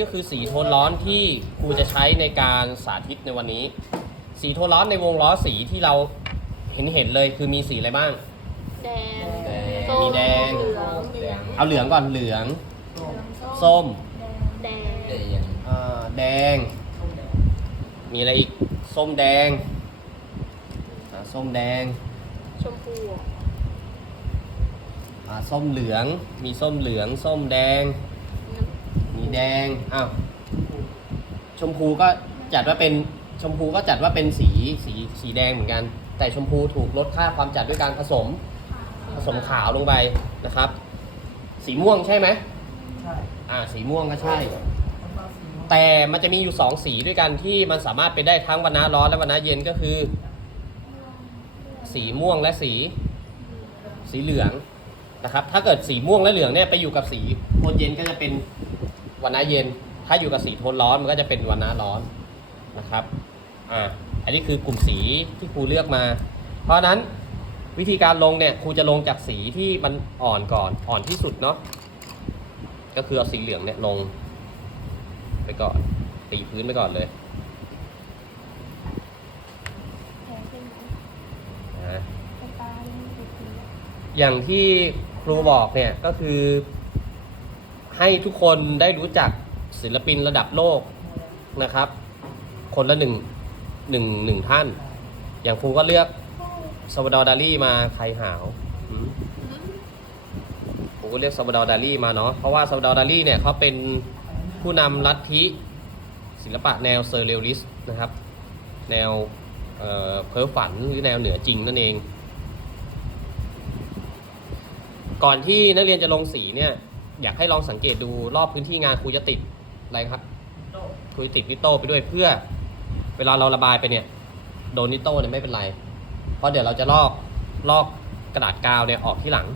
ก็คือสีโทนร้อนที่ครูจะใช้ในการสาธิตในวันนี้ สีโทนร้อนในวงล้อสีที่เราเห็นเห็นๆเลยคือมีสีอะไรบ้าง แดงแดงส้มีแดง เหลืองเหลืองเอาเหลืองก่อนเหลือง ส้มแดงแดงอ่าแดง มีอะไรอีก ส้มแดงอ่าส้มแดงชมพูอ่าส้มเหลือง มีส้มเหลือง ส้มแดงมี แดงอ้าวชมพูก็จัดว่าเป็นชมพูก็จัดว่าเป็นสีสีสีแดงเหมือนกัน แต่ชมพูถูกลดค่าความจัดด้วยการผสมผสมขาวลงไปนะครับ สีม่วงใช่ไหมใช่อ่าสีม่วงก็ใช่ แต่มันจะมีอยู่สองสีด้วยกันที่มันสามารถเป็นได้ทั้งวันน้าร้อนและวันน้าเย็นก็คือ สีม่วงและสี สีเหลืองนะครับ ถ้าเกิดสีม่วงและเหลืองเนี่ยไปอยู่กับสีโทนเย็นก็จะเป็น วันน้าเย็น ถ้าอยู่กับสีโทนร้อนมันก็จะเป็นวันน้าร้อนนะครับอ่าอันนี้คือกลุ่มสีที่ครูเลือกมา เพราะฉะนั้นวิธีการลงเนี่ยครูจะลงจากสีที่มันอ่อนก่อนอ่อนที่สุดเนาะก็คือเอาสีเหลืองเนี่ยลง ไปก่อนตีพื้นไปก่อนเลยนะอย่างที่ครูบอกเนี่ยก็คือ ให้ทุกคนได้รู้จักศิลปินระดับโลกนะครับ คนละหนึ่งหนึ่งหนึ่งท่าน อย่างครูก็เลือกซาวดอร์ดาลี่มาใครหาวหืมครูก็เลือกซาวดอร์ดาลี่มาเนาะเพราะว่าซาวดอร์ดาลี่เนี่ยเขาเป็นผู้นำลัทธิศิลปะแนวเซอร์เรียลิสต์นะครับ แนวเเพ้อฝันหรือแนวเหนือจริงนั่นเอง ก่อนที่นักเรียนจะลงสีเนี่ย อยากให้ลองสังเกตดูรอบพื้นที่งานครูจะติดอะไรครับครูจะติดนิโต้ไปด้วยเพื่อ เวลาเราระบายไปเนี่ย โดนนิโต้เนี่ยไม่เป็นไร เพราะเดี๋ยวเราจะลอกลอกกระดาษกาวเนี่ยออกที่หลัง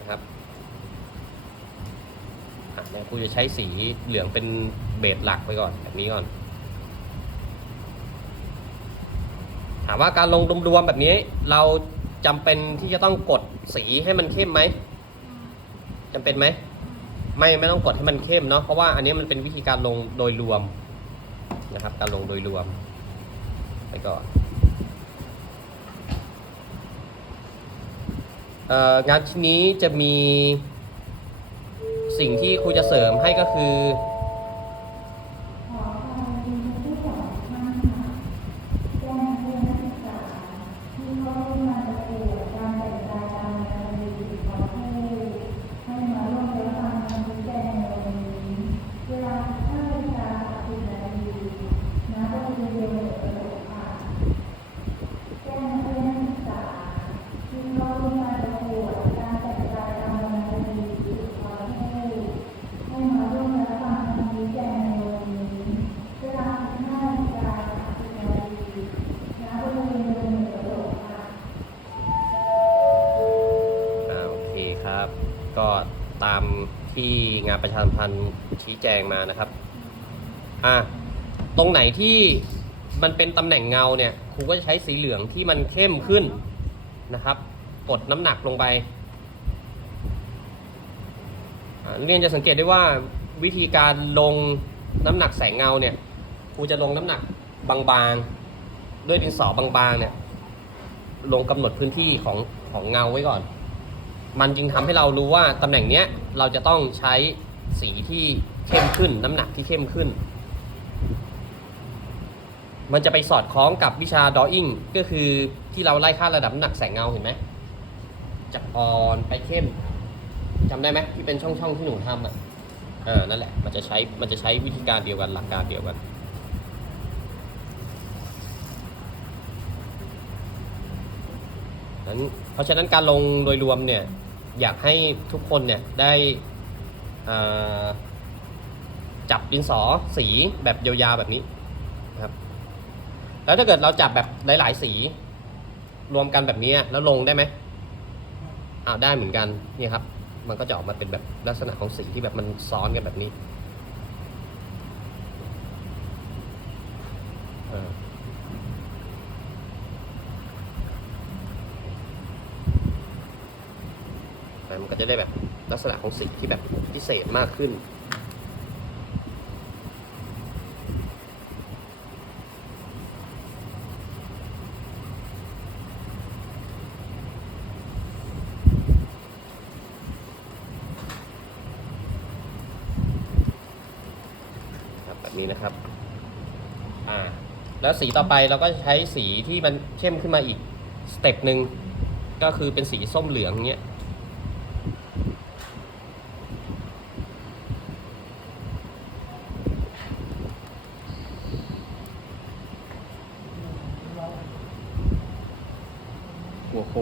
นะครับอะเดี๋ยวครูจะใช้สีเหลืองเป็นเบสหลักไปก่อนแบบนี้ก่อน ถามว่าการลงรวมๆแบบนี้เราจำเป็นที่จะต้องกดสีให้มันเข้มไหม จำเป็นไหม ไม่ไม่ต้องกดให้มันเข้มเนาะเพราะว่าอันนี้มันเป็นวิธีการลงโดยรวมนะครับ การลงโดยรวม ไปก่อนเอ่องานชิ้นนี้จะมีสิ่งที่ครูจะเสริมให้ก็คือ ประชาสัมพันธ์ชี้แจงมานะครับอะตรงไหนที่มันเป็นตำแหน่งเงาเนี่ยครูก็จะใช้สีเหลืองที่มันเข้มขึ้นนะครับ กดน้ำหนักลงไปเรียนจะสังเกตได้ว่าวิธีการลงน้ำหนักแสงเงาเนี่ยครูจะลงน้ำหนักบางๆ ด้วยดินสอบางๆเนี่ยลงกำหนดพื้นที่ของของเงาไว้ก่อน มันจึงทำให้เรารู้ว่าตำแหน่งเนี้ยเราจะต้องใช้ สีที่เข้มขึ้น น้ำหนักที่เข้มขึ้น มันจะไปสอดคล้องกับวิชาดออิ่งก็คือที่เราไล่ค่าระดับน้ำหนักแสงเงาเห็นไหมจากอ่อนไปเข้มจำได้ไหมที่เป็นช่องๆที่หนูทำอะเออนั่นแหละ มันจะใช้ มันจะใช้วิธีการเดียวกันหลักการเดียวกัน นั้น เพราะฉะนั้นการลงโดยรวมเนี่ย อยากให้ทุกคนเนี่ยได้ จับดินสอสีแบบยาวๆแบบนี้นะครับ แล้วถ้าเกิดเราจับแบบหลายๆสี รวมกันแบบนี้แล้วลงได้ไหมอ้าวได้เหมือนกันนี่ครับ มันก็จะออกมาเป็นแบบลักษณะของสีที่แบบมันซ้อนกันแบบนี้เออมันก็จะได้แบบ ษณะของสีที่แบบพิเศษมากขึ้น แบบนี้นะครับ อ่า แล้วสีต่อไปเราก็ใช้สีที่มันเข้มขึ้นมาอีกสเต็ปหนึ่งก็คือเป็นสีส้มเหลืองเงี้ย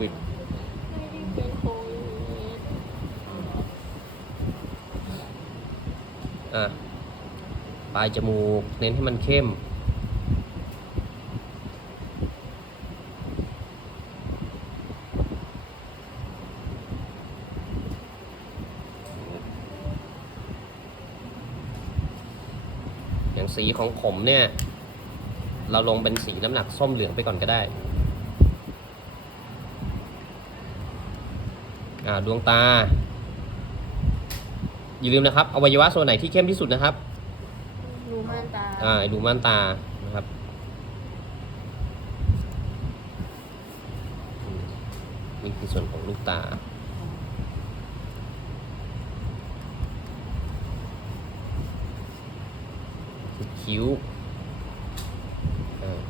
วโควิด ไม่ได้เป็นโควิดอะ ปลายจมูก เน้นให้มันเข้ม อย่างสีของผมเนี่ย เราลงเป็นสีน้ำหนักส้มเหลืองไปก่อนก็ได้ อ่า ดวงตา อย่าลืมนะครับอวัยวะส่วนไหนที่เข้มที่สุดนะครับรูม่านตาอ่าดูม่านตานะครับอืมนี่คือส่วนของลูกตาคือคิ้วอ่า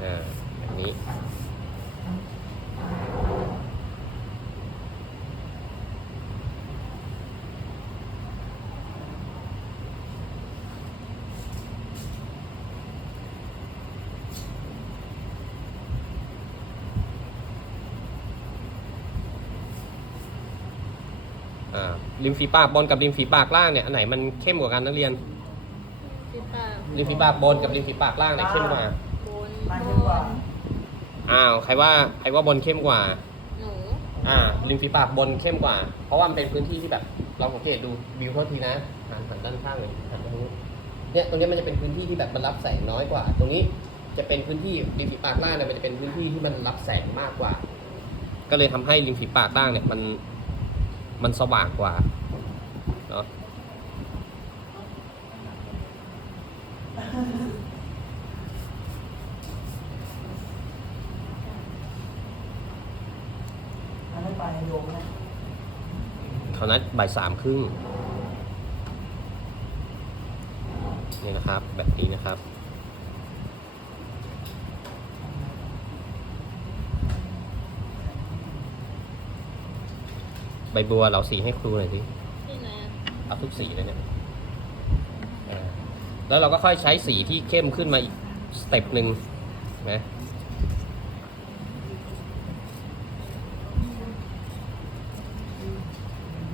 อ่าแบบนี้ อ่า ริมฝีปากบนกับริมฝีปากล่างเนี่ยอันไหนมันเข้มกว่ากันนักเรียน ฝีปากริมฝีปากบนกับริมฝีปากล่างไหนเข้มกว่าบนมันบเยอะกว่านอ้าวใครว่าใครว่าบนเข้มกว่า หนูอ่าริมฝีปากบนเข้มกว่า เพราะว่ามันเป็นพื้นที่ที่แบบลองสังเกตดูวิวโทษทีนะหันหันด้านข้างเลยหันไปทางนู้นเนี่ยตรงเนี้ยมันจะเป็นพื้นที่ที่แบบมันรับแสงน้อยกว่า ตรงนี้จะเป็นพื้นที่ริมฝีปากล่างเนี่ยมันจะเป็นพื้นที่ที่มันรับแสงมากกว่า ก็เลยทำให้ริมฝีปากล่างเนี่ยมัน มันสว่างกว่าเนาะอันนั้นไปโยมนะเท่านั้นบ่ายสามครึ่งนี่นะครับ แบบนี้นะครับ ใบบัวเราสีให้ครูหน่อยดิที่ไหนอะเอาทุกสีเลยเนี่ยอ่าแล้วเราก็ค่อยใช้สีที่เข้มขึ้นมาอีกสเต็ปหนึ่งนะ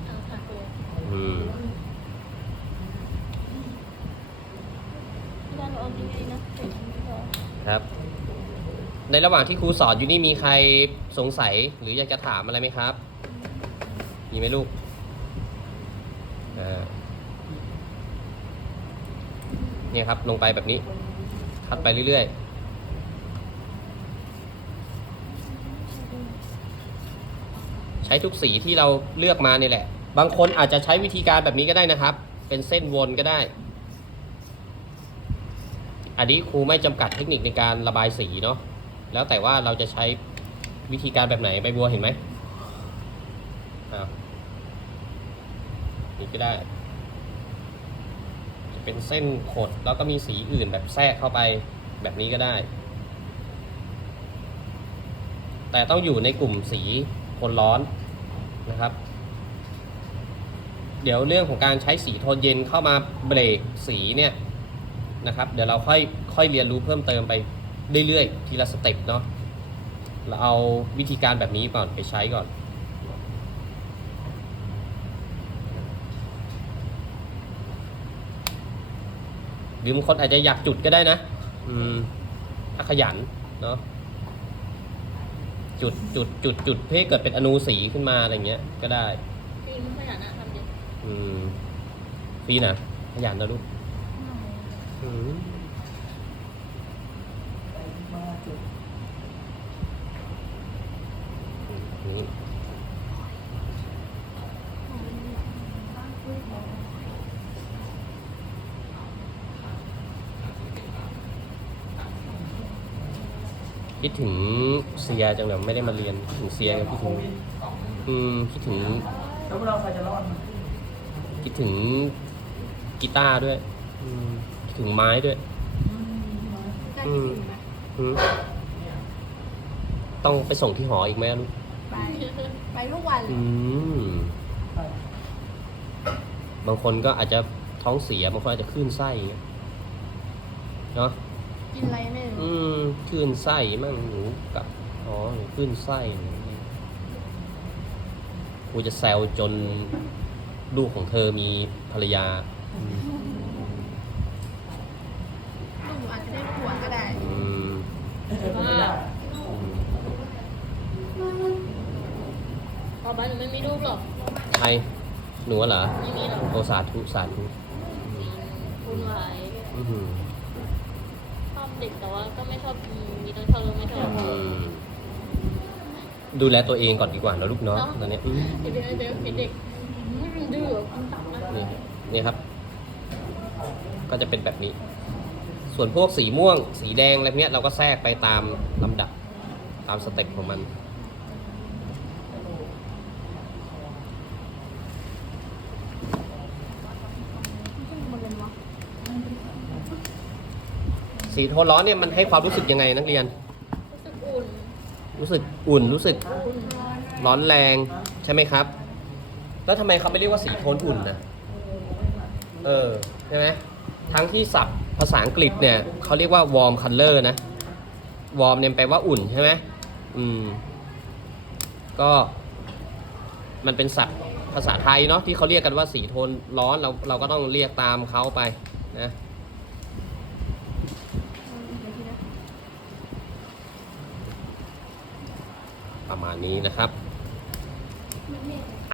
เอาค่ะครูอืมที่บ้านเราเอาดีๆนะเห็นไหมคะครับ ในระหว่างที่ครูสอนอยู่นี่มีใครสงสัยหรืออยากจะถามอะไรไหมครับ มีไหมลูกเนี่ยครับลงไปแบบนี้คัดไปเรื่อยๆ ใช้ทุกสีที่เราเลือกมาเนี่ยแหละ บางคนอาจจะใช้วิธีการแบบนี้ก็ได้นะครับ เป็นเส้นวนก็ได้ อันนี้ครูไม่จำกัดเทคนิคในการระบายสีเนาะ แล้วแต่ว่าเราจะใช้วิธีการแบบไหนใบบัวเห็นไหมอ้าว นี่ก็ได้ จะเป็นเส้นขดแล้วก็มีสีอื่นแบบแทรกเข้าไปแบบนี้ก็ได้ แต่ต้องอยู่ในกลุ่มสีคนร้อนนะครับ เดี๋ยวเรื่องของการใช้สีโทนเย็นเข้ามาเบรกสีเนี่ยนะครับ เดี๋ยวเราค่อยค่อยเรียนรู้เพิ่มเติมไปเรื่อยๆทีละสเต็ปเนาะเราเอาวิธีการแบบนี้ก่อนไปใช้ก่อน หรือบางคนอาจจะอยากจุดก็ได้นะ อืมถ้าขยันเนาะจุดจุดจุดจุดเพื่อให้เกิดเป็นอนูสีขึ้นมาอะไรเงี้ย ก็ได้จริงขยันอะทำดิอืมฟีนะขยันนะลูกอืมไปมาจุดนี่ คิดถึงเซียจังเลยไม่ได้มาเรียนคิดถึงเซียกับคิดถึงอืมคิดถึงแล้วเราใครจะรอดคิดถึงกีตาร์ด้วยอืมคิดถึงไม้ด้วยได้ที่ถึงไหมอืมต้องไปส่งที่หออีกไหมลูกไปไปทุกวันเลอืยมบางคนก็อาจจะท้องเสียบางคนอาจจะคลื่นไส้อย่างเงี้ยเนาะกินอะไรไม่รู้ อืมคลื่นไส้มั่งหนูกับอ๋อหนูคลื่นไส้อะไรอย่างเงี้ยกูจะแซวจนลูกของเธอมีภรรยาอืมลูกหนูอาจจะได้ผัวก็ได้อืมไม่ได้อืมต่อไปหนูไม่มีลูกหรอกใครหนูเหรอไม่มีหรอกโอสาธุสาธุคุณไหวาย อื้อหือ ชอบ เด็กแต่ว่าก็ไม่ชอบมีทั้งชอบและไม่ชอบอืมดูแลตัวเองก่อนดีกว่านะลูกเนาะเนาะตอนเนี้ยอืมเด็กเด็กเด็กเด็กไม่เป็นดื้อคุณตักนะนี่นี่ครับ ก็จะเป็นแบบนี้ ส่วนพวกสีม่วง สีแดงอะไรพวกเนี้ยเราก็แทรกไปตามลำดับ ตามสเต็ปของมันมันเป็นวะ สีโทนร้อนเนี่ยมันให้ความรู้สึกยังไงนักเรียน รู้สึกอุ่น รู้สึกอุ่นรู้สึกร้อนแรงใช่ไหมครับ แล้วทำไมเขาไม่เรียกว่าสีโทนอุ่นนะเออใช่ไหมทั้งที่ศัพท์ภาษาอังกฤษเนี่ยเขาเรียกว่า warm color นะ warm เนี่ยแปลว่าอุ่นใช่ไหมอืม ก็มันเป็นศัพท์ภาษาไทยเนาะที่เขาเรียกกันว่าสีโทนร้อนเราเราก็ต้องเรียกตามเขาไปนะ มาณนี้นะครับ